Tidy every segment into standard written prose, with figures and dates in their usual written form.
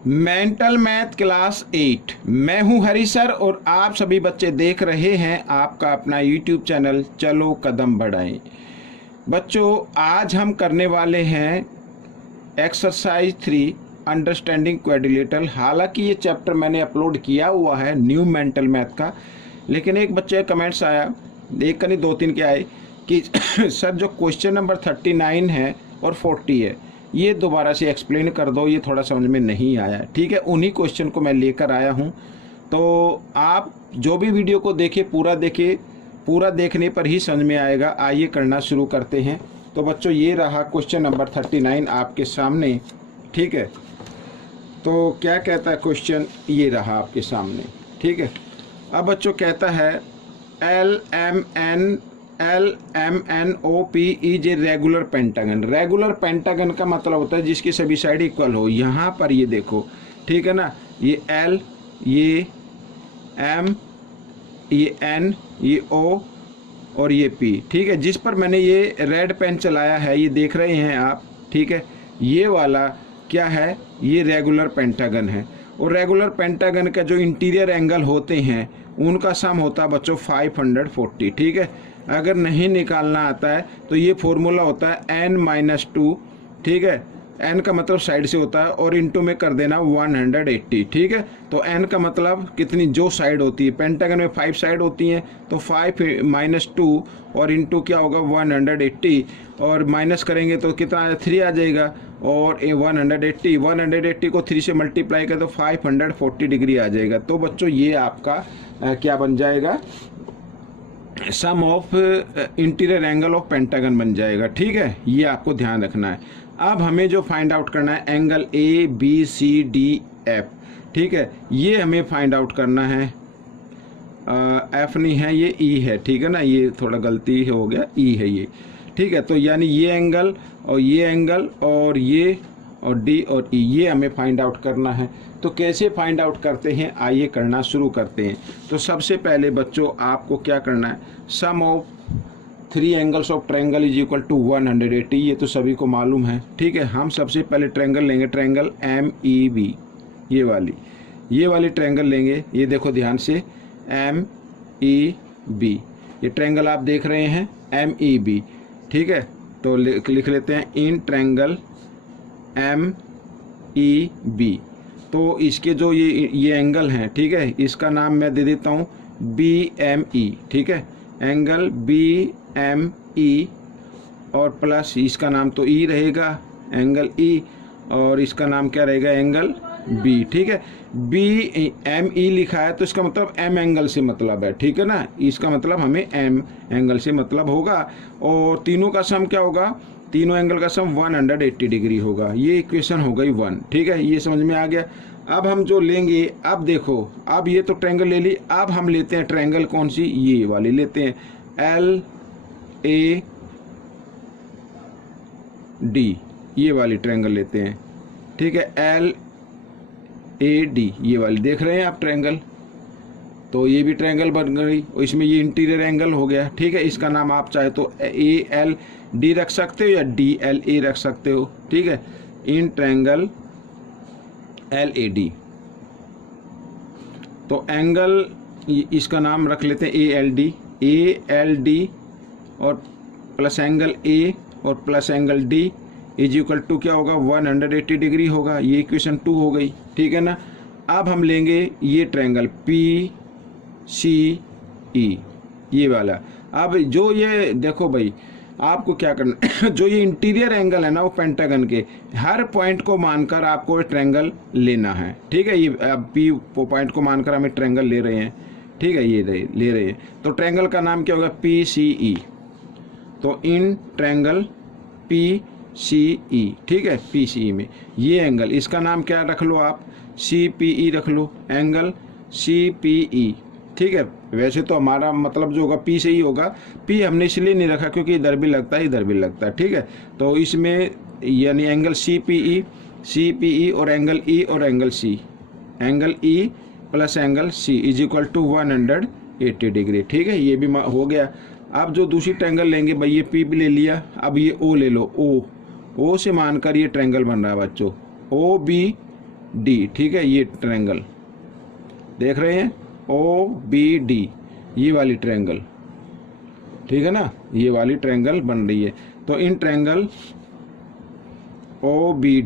Mental math class 8। मैं हूं हरी sir और आप सभी बच्चे देख रहे हैं आपका अपना यूट्यूब चैनल चलो कदम बढ़ाएं। बच्चों, आज हम करने वाले हैं एक्सरसाइज 3 अंडरस्टैंडिंग क्वाड्रिलेटरल। हालांकि ये चैप्टर मैंने अपलोड किया हुआ है न्यू मेंटल मैथ का, लेकिन एक बच्चे का कमेंट्स आया, एक का नहीं दो तीन के आए कि सर जो क्वेश्चन नंबर 39 है और 40 है ये दोबारा से एक्सप्लेन कर दो, ये थोड़ा समझ में नहीं आया। ठीक है, उन्हीं क्वेश्चन को मैं लेकर आया हूँ। तो आप जो भी वीडियो को देखें पूरा देखें, पूरा देखने पर ही समझ में आएगा। आइए करना शुरू करते हैं। तो बच्चों, ये रहा क्वेश्चन नंबर 39 आपके सामने। ठीक है, तो क्या कहता है क्वेश्चन, ये रहा आपके सामने। ठीक है, अब बच्चों कहता है LMNOP is a regular pentagon. Regular pentagon का मतलब होता है जिसकी सभी साइड इक्वल हो। यहाँ पर ये देखो, ठीक है ना, ये L, ये M, ये N, ये O और ये P। ठीक है, जिस पर मैंने ये रेड पेन चलाया है ये देख रहे हैं आप। ठीक है, ये वाला क्या है, ये रेगुलर पेंटागन है। और रेगुलर पेंटागन का जो इंटीरियर एंगल होते हैं उनका सम होता है बच्चों 540। ठीक है, अगर नहीं निकालना आता है तो ये फॉर्मूला होता है n-2। ठीक है, n का मतलब साइड से होता है और इंटू में कर देना 180। ठीक है, तो n का मतलब कितनी जो साइड होती है, पेंटागन में 5 साइड होती हैं, तो 5-2 और इंटू क्या होगा 180 और माइनस करेंगे तो कितना 3 आ जाएगा। और 180 को 3 से मल्टीप्लाई करें तो 540 डिग्री आ जाएगा। तो बच्चों ये आपका क्या बन जाएगा, sum of interior angle of pentagon बन जाएगा। ठीक है, ये आपको ध्यान रखना है। अब हमें जो फाइंड आउट करना है एंगल ABCDF। ठीक है, ये हमें फाइंड आउट करना है। F नहीं है, ये E है। ठीक है ना, ये थोड़ा गलती हो गया, E है ये। ठीक है, तो यानी ये एंगल और ये एंगल और ये और D और E, ये हमें फाइंड आउट करना है। तो कैसे फाइंड आउट करते हैं, आइए करना शुरू करते हैं। तो सबसे पहले बच्चों आपको क्या करना है, sum of 3 angles of triangle is equal to 180। ये तो सभी को मालूम है। ठीक है, हम सबसे पहले ट्रायंगल लेंगे, ट्रायंगल MEB, ये वाली ट्रायंगल लेंगे। ये देखो ध्यान से, MEB, ये ट्रायंगल आप देख रहे हैं MEB। ठीक है, तो लिख लेते हैं इन ट्रायंगल MEB। तो इसके जो ये एंगल हैं, ठीक है, इसका नाम मैं दे देता हूँ BME। ठीक है, एंगल BME और प्लस इसका नाम तो E रहेगा, एंगल E, और इसका नाम क्या रहेगा, एंगल B। ठीक है, BME लिखा है तो इसका मतलब M एंगल से मतलब है। ठीक है ना, इसका मतलब हमें M एंगल से मतलब होगा। और तीनों का सम क्या होगा, तीनों एंगल का सम 180 डिग्री होगा। ये इक्वेशन हो गई 1। ठीक है, ये समझ में आ गया। अब हम जो लेंगे, अब देखो, अब ये तो ट्रायंगल ले ली, अब हम लेते हैं ट्रायंगल कौन सी, ये वाली लेते हैं LAD, ये वाली ट्रायंगल लेते हैं। ठीक है, LAD, ये वाली देख रहे हैं आप ट्रायंगल। तो ये भी ट्रायंगल बन गई, इसमें ये इंटीरियर एंगल हो गया। ठीक है, इसका नाम आप चाहे तो ALD रख सकते हो या DLA रख सकते हो। ठीक है, इन ट्रायंगल LAD। तो एंगल इसका नाम रख लेते हैं ALD और प्लस एंगल A और plus angle D is equal to क्या होगा, 180 डिग्री होगा। ये इक्वेशन 2 हो गई। ठीक है ना, अब हम लेंगे ये ट्रायंगल PCE, ये वाला। अब जो ये देखो भाई, आपको क्या करना जो ये इंटीरियर एंगल है ना वो पेंटागन के हर पॉइंट को मानकर आपको ट्रायंगल लेना है। ठीक है, ये अब P पॉइंट को मानकर हमें ट्रायंगल ले रहे हैं। ठीक है, ये ले रहे हैं। तो ट्रायंगल का नाम क्या होगा, PCE। तो इन ट्रायंगल PCE, ठीक है, PCE में ये एंगल, इसका नाम क्या रख लो आप, CPE रख लो, एंगल CPE। ठीक है, वैसे तो हमारा मतलब जो होगा P से ही होगा, P हमने इसलिए नहीं रखा क्योंकि इधर भी लगता है इधर भी लगता है। ठीक है, तो इसमें यानी एंगल CPE और एंगल E और angle C, angle E plus angle C is equal to 180 degree. ठीक है, ये भी हो गया। अब जो दूसरी ट्रायंगल लेंगे भाई, ये P भी ले लिया, अब ये O ले लो, O से मानकर ये ट्रायंगल बन रहा है बच्चों, OB डी, ठीक है, ये ट्रायंगल देख रहे हैं, ओ बी डी, ये वाली ट्रायंगल, ठीक है ना, ये वाली ट्रायंगल बन रही है। तो in triangle O B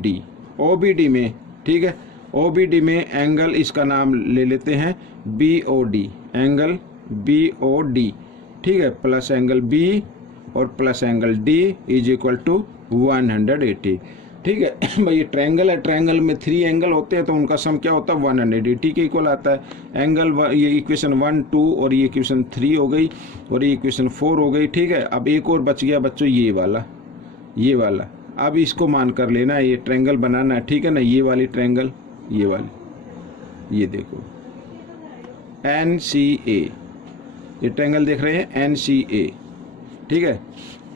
D में, ठीक है, ओ बी डी में एंगल इसका नाम ले लेते हैं B O D, angle B O D, ठीक है, प्लस एंगल बी और plus angle D is equal to 180, ठीक है। भाई ये ट्रायंगल है, ट्रायंगल में 3 एंगल होते हैं तो उनका सम क्या होता है 180 के इक्वल आता है। एंगल ये इक्वेशन 1 2 और ये इक्वेशन 3 हो गई और ये इक्वेशन 4 हो गई, ठीक है। अब एक और बच गया बच्चों, ये वाला, अब इसको मान कर लेना, ये ट्रायंगल बनाना है, ठीक है ना, ये वाली ट्रायंगल, ये वाली, ये देखो NCA, ये ट्रायंगल देख रहे हैं NCA, ठीक है।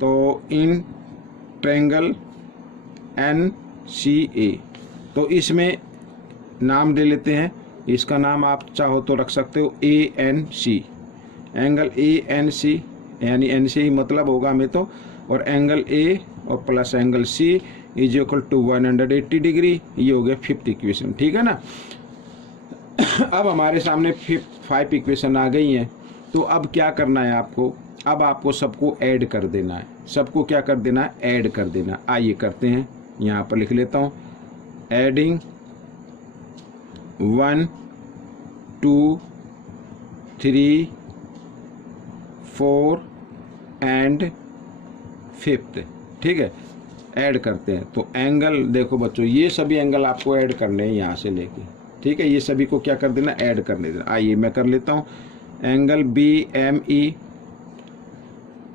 तो इन ट्रायंगल NCA, तो इसमें नाम ले लेते हैं, इसका नाम आप चाहो तो रख सकते हो ANC, एंगल ANC, यानी NC मतलब होगा हमें तो, और एंगल A और plus angle C is equal to 180 degree, ये हो गया 5th इक्वेशन, ठीक है ना। अब हमारे सामने 5 इक्वेशन आ गई हैं, तो अब क्या करना है आपको, अब आपको सबको ऐड कर देना है, सबको क्या कर देना है, ऐड कर देना। आइए करते हैं, यहाँ पर लिख लेता हूँ, एडिंग 1 2 3 4 एंड 5th, ठीक है, ऐड करते हैं। तो एंगल देखो बच्चों, ये सभी एंगल आपको ऐड करने हैं यहाँ से लेके, ठीक है, ये सभी को क्या कर देना, ऐड करने देना। आइए मैं कर लेता हूँ, angle BME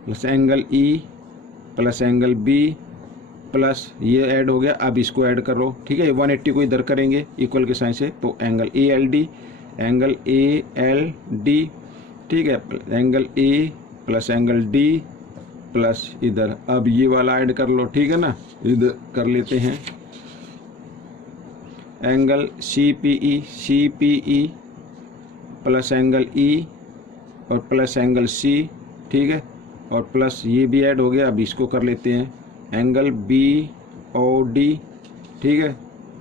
plus angle E plus angle B plus ये ऐड हो गया, अब इसको ऐड करो, ठीक है, 180 को इधर करेंगे इक्वल के साइन से, तो एंगल ALD, एंगल ALD, ठीक है, angle A plus angle D plus इधर, अब ये वाला ऐड कर लो, ठीक है ना, इधर कर लेते हैं, angle CPE plus angle E और प्लस एंगल C, ठीक है, और प्लस ये भी ऐड हो गया, अब इसको कर लेते हैं, एंगल BOD, ठीक है,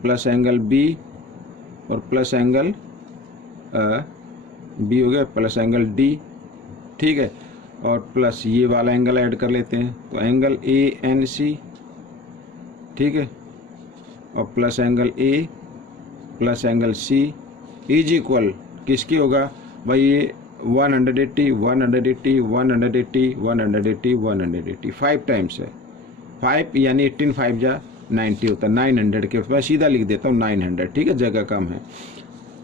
प्लस एंगल B और प्लस एंगल B हो गया, प्लस एंगल D, ठीक है, और प्लस ये वाला एंगल ऐड कर लेते हैं, तो एंगल ANC, ठीक है, और plus angle A plus angle C is equal किसकी होगा भाई, ये 180 180 180 180 180 5 टाइम्स है, 5 यानी 18 5 जा 90 होता है, 900 के, मैं सीधा लिख देता हूँ 900, ठीक है, जगह कम है,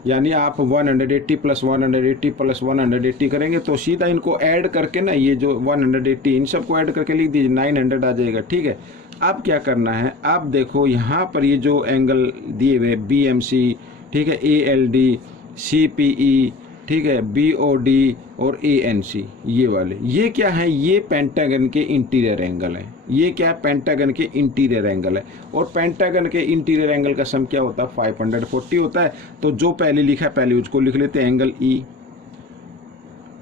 यानी आप 180 प्लस 180 प्लस 180 करेंगे तो सीधा इनको ऐड करके ना, ये जो 180 इन सबको ऐड करके लिख दीजिए, 900 आ जाएगा, ठीक है। अब क्या करना है, आप देखो यहाँ पर ये जो एंगल दिए हुए BMC, ठीक है, ALD, CPE, ठीक है, BOD और ANC, ये वाले, ये क्या है, ये पेंटागन के इंटीरियर एंगल है, ये क्या है, पेंटागन के इंटीरियर एंगल है, और पेंटागन के इंटीरियर एंगल का सम क्या होता है, 540 होता है। तो जो पहले लिखा है पहले उसको लिख लेते हैं, एंगल E,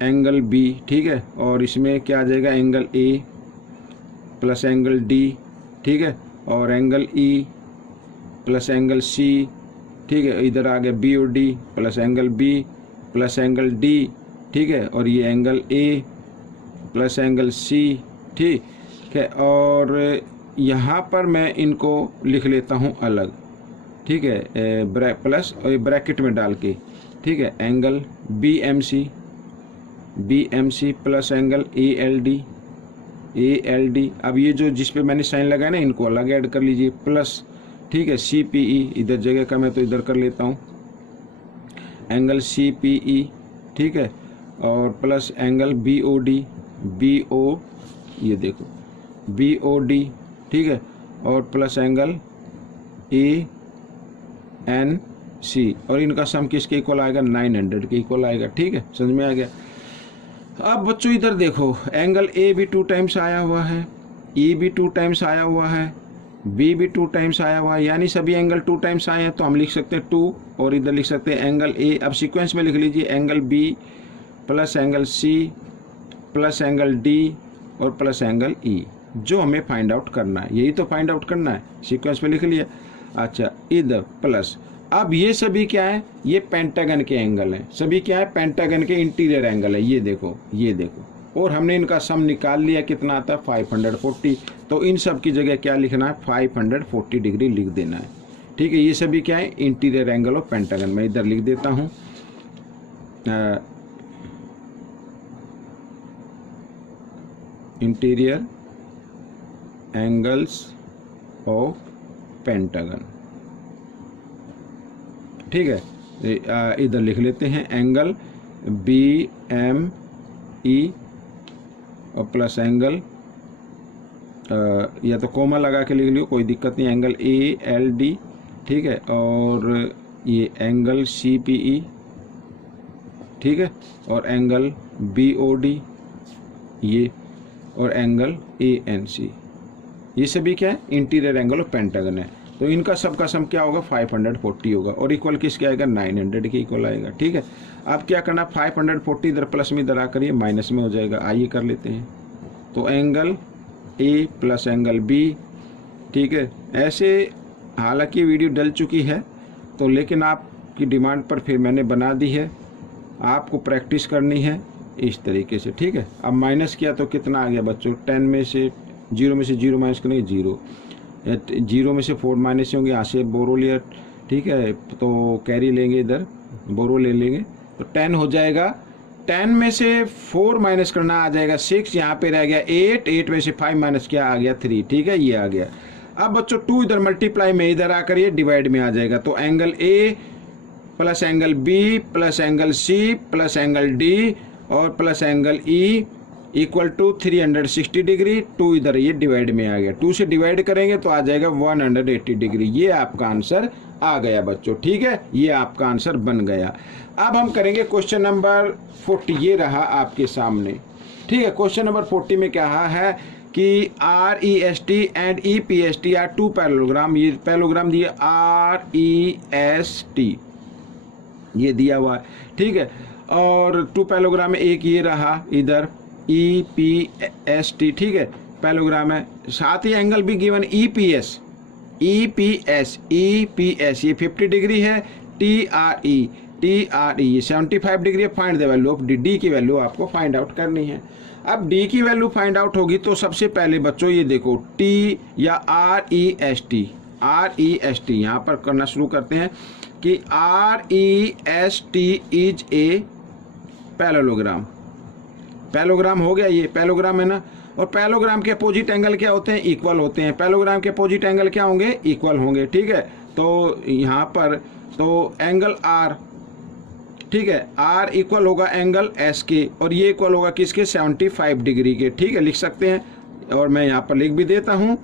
एंगल B, ठीक है, और इसमें क्या आ जाएगा, angle A plus angle D, ठीक है, और angle E plus angle C, ठीक है, इधर आ गया BOD plus angle B plus angle D, ठीक है, और ये angle A plus angle C, ठीक है, और यहाँ पर मैं इनको लिख लेता हूँ अलग, ठीक है, प्लस और ब्रैकेट में डाल के, ठीक है, angle BMC plus angle ALD, अब ये जो जिस पे मैंने साइन लगाया ना इनको अलग ऐड कर लीजिए, प्लस, ठीक है, CPE, इधर जगह कम है तो इधर कर लेता हूँ, एंगल CPE, ठीक है, और प्लस एंगल BOD, ये देखो BOD, ठीक है, और प्लस एंगल ANC, और इनका सम किसके इक्वल आएगा, 900 के इक्वल आएगा, ठीक है, समझ में आ गया। अब बच्चों इधर देखो, एंगल A भी 2 टाइम्स आया हुआ है, E भी 2 टाइम्स आया हुआ है, B भी 2 टाइम्स आया हुआ है, यानी सभी एंगल 2 टाइम्स आए हैं, तो हम लिख सकते हैं 2, और इधर लिख सकते हैं एंगल A। अब सीक्वेंस में लिख लीजिए, angle B plus angle C plus angle D और प्लस एंगल E, जो हमें फाइंड आउट करना है, यही तो फाइंड आउट करना है, सीक्वेंस में लिख लिया। अच्छा, इधर प्लस, अब ये सभी क्या है, ये पेंटागन के एंगल हैं, सभी क्या है, पेंटागन के इंटीरियर एंगल है, ये देखो ये देखो। और हमने इनका सम निकाल लिया, कितना आता है 540। तो इन सब की जगह क्या लिखना है, 540 डिग्री लिख देना है। ठीक है, ये सभी क्या है, इंटीरियर एंगल ऑफ पेंटागन। मैं इधर लिख देता हूँ इंटीरियर एंगल्स ऑफ पेंटागन। ठीक है, इधर लिख लेते हैं एंगल BME और प्लस एंगल या तो कोमा लगा के लिख लियो, कोई दिक्कत नहीं, एंगल ALD। ठीक है, और ये एंगल CPE। ठीक है, और एंगल BOD ये, और एंगल ANC। ये सभी क्या है, इंटीरियर एंगल ऑफ पेंटागन है। तो इनका सबका सम क्या होगा, 540 होगा, और इक्वल किसके आएगा, 900 के इक्वल आएगा। ठीक है, अब क्या करना, 540 इधर प्लस में इधर आकर ये माइनस में हो जाएगा। आइए कर लेते हैं। तो angle A plus angle B। ठीक है, ऐसे हालांकि वीडियो डल चुकी है तो, लेकिन आपकी डिमांड पर फिर मैंने बना दी है, आपको प्रैक्टिस करनी है इस तरीके से। ठीक है, अब माइनस किया तो कितना आ गया बच्चों, 10 में से 0 में से 0 माइनस करेंगे 0, 0 में से 4 माइनस होंगे, यहाँ से बोरो लिया। ठीक है, तो कैरी लेंगे, इधर बोरो ले लेंगे, तो 10 हो जाएगा। 10 में से 4 माइनस करना आ जाएगा 6, यहाँ पे रह गया 8, 8 में से 5 माइनस क्या आ गया 3। ठीक है, ये आ गया। अब बच्चों 2 इधर मल्टीप्लाई में इधर आकर ये डिवाइड में आ जाएगा। तो angle A plus angle B plus angle C plus angle D और plus angle E equal to 360 degree. 2 इधर ये डिवाइड में आ गया, 2 से डिवाइड करेंगे तो आ जाएगा 180 डिग्री। ये आपका आंसर आ गया बच्चों। ठीक है, ये आपका आंसर बन गया। अब हम करेंगे क्वेश्चन नंबर 40, ये रहा आपके सामने। ठीक है, क्वेश्चन नंबर 40 में क्या है कि REST and EPST are 2 parallelogram. ये पैरेललोग्राम दिए REST, ये दिया हुआ है। ठीक है, और 2 पैरेललोग्राम में एक ये रहा इधर EPST। ठीक है, पैरेललोग्राम है, साथ ही एंगल भी गिवन EPS ये 50 डिग्री है। TRE ये 75 डिग्री है। Find the value of D की वैल्यू आपको फाइंड आउट करनी है। अब D की वैल्यू फाइंड आउट होगी तो सबसे पहले बच्चों ये देखो T या REST यहाँ पर करना शुरू करते हैं कि REST is a parallelogram. Parallelogram हो गया, ये पैरेललोग्राम है ना। और पैरेललोग्राम के अपोजिट एंगल क्या होते हैं, इक्वल होते हैं। पैरेललोग्राम के अपोजिट एंगल क्या होंगे, इक्वल होंगे। ठीक है, तो यहाँ पर तो एंगल R, ठीक है, R इक्वल होगा एंगल S के, और ये इक्वल होगा किसके, 75 डिग्री के। ठीक है, लिख सकते हैं, और मैं यहाँ पर लिख भी देता हूँ,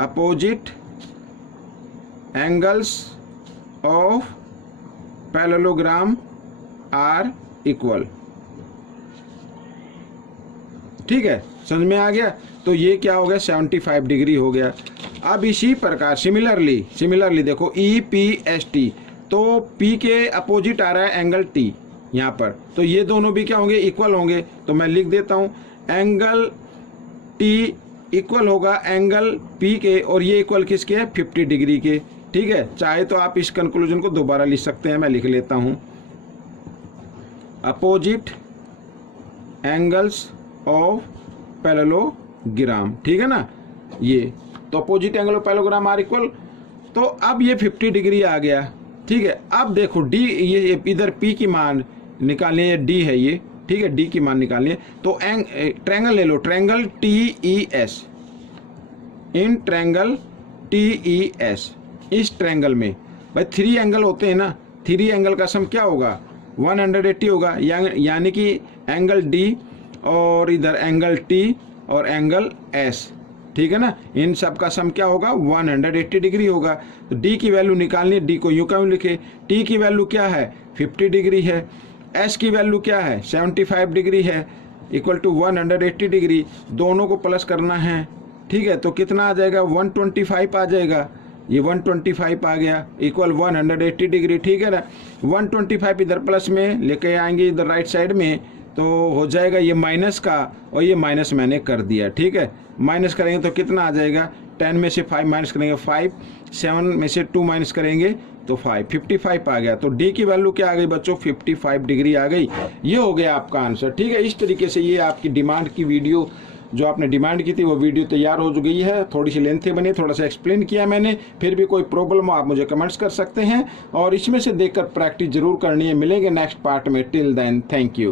opposite angles of parallelogram are equal. ठीक है, समझ में आ गया। तो ये क्या हो गया, 75 डिग्री हो गया। अब इसी प्रकार सिमिलरली देखो EPST, तो P के अपोजिट आ रहा है एंगल T यहाँ पर, तो ये दोनों भी क्या होंगे, इक्वल होंगे। तो मैं लिख देता हूँ एंगल T इक्वल होगा एंगल P के, और ये इक्वल किसके है, 50 डिग्री के। ठीक है, चाहे तो आप इस कंक्लूजन को दोबारा लिख सकते हैं, मैं लिख लेता हूँ अपोजिट एंगल्स ऑफ पैरेललोग्राम। ठीक है ना, ये तो opposite angle of parallelogram are equal. तो अब ये 50 डिग्री आ गया। ठीक है, अब देखो D, ये इधर P की मान निकालनी है, D है ये। ठीक है, D की मान निकालनी है, तो ट्रायंगल ले लो, triangle TES, in triangle TES, इस ट्रायंगल में भाई 3 एंगल होते हैं ना, 3 एंगल का सम क्या होगा, 180 होगा, यानी कि एंगल D और इधर एंगल T और एंगल S। ठीक है ना, इन सब का सम क्या होगा, 180 डिग्री होगा। तो D की वैल्यू निकालनी है, D को यूं क्यों लिखे, T की वैल्यू क्या है, 50 डिग्री है, S की वैल्यू क्या है, 75 डिग्री है, इक्वल टू 180 डिग्री, दोनों को प्लस करना है। ठीक है, तो कितना आ जाएगा, 125 आ जाएगा, ये 125 आ गया, इक्वल 180 डिग्री। ठीक है ना, 125 इधर प्लस में लेके आएंगे इधर राइट साइड में, तो हो जाएगा ये माइनस का, और ये माइनस मैंने कर दिया। ठीक है, माइनस करेंगे तो कितना आ जाएगा, 10 में से 5 माइनस करेंगे 5, 7 में से 2 माइनस करेंगे तो 55 आ गया। तो डी की वैल्यू क्या आ गई बच्चों, 55 डिग्री आ गई। ये हो गया आपका आंसर। ठीक है, इस तरीके से ये आपकी डिमांड की वीडियो जो आपने डिमांड की थी वो वीडियो तैयार हो गई है। थोड़ी सी लेंथी बनी, थोड़ा सा एक्सप्लेन किया मैंने। फिर भी कोई प्रॉब्लम हो आप मुझे कमेंट्स कर सकते हैं और इसमें से देखकर प्रैक्टिस जरूर करनी है। मिलेंगे नेक्स्ट पार्ट में। Till then thank you.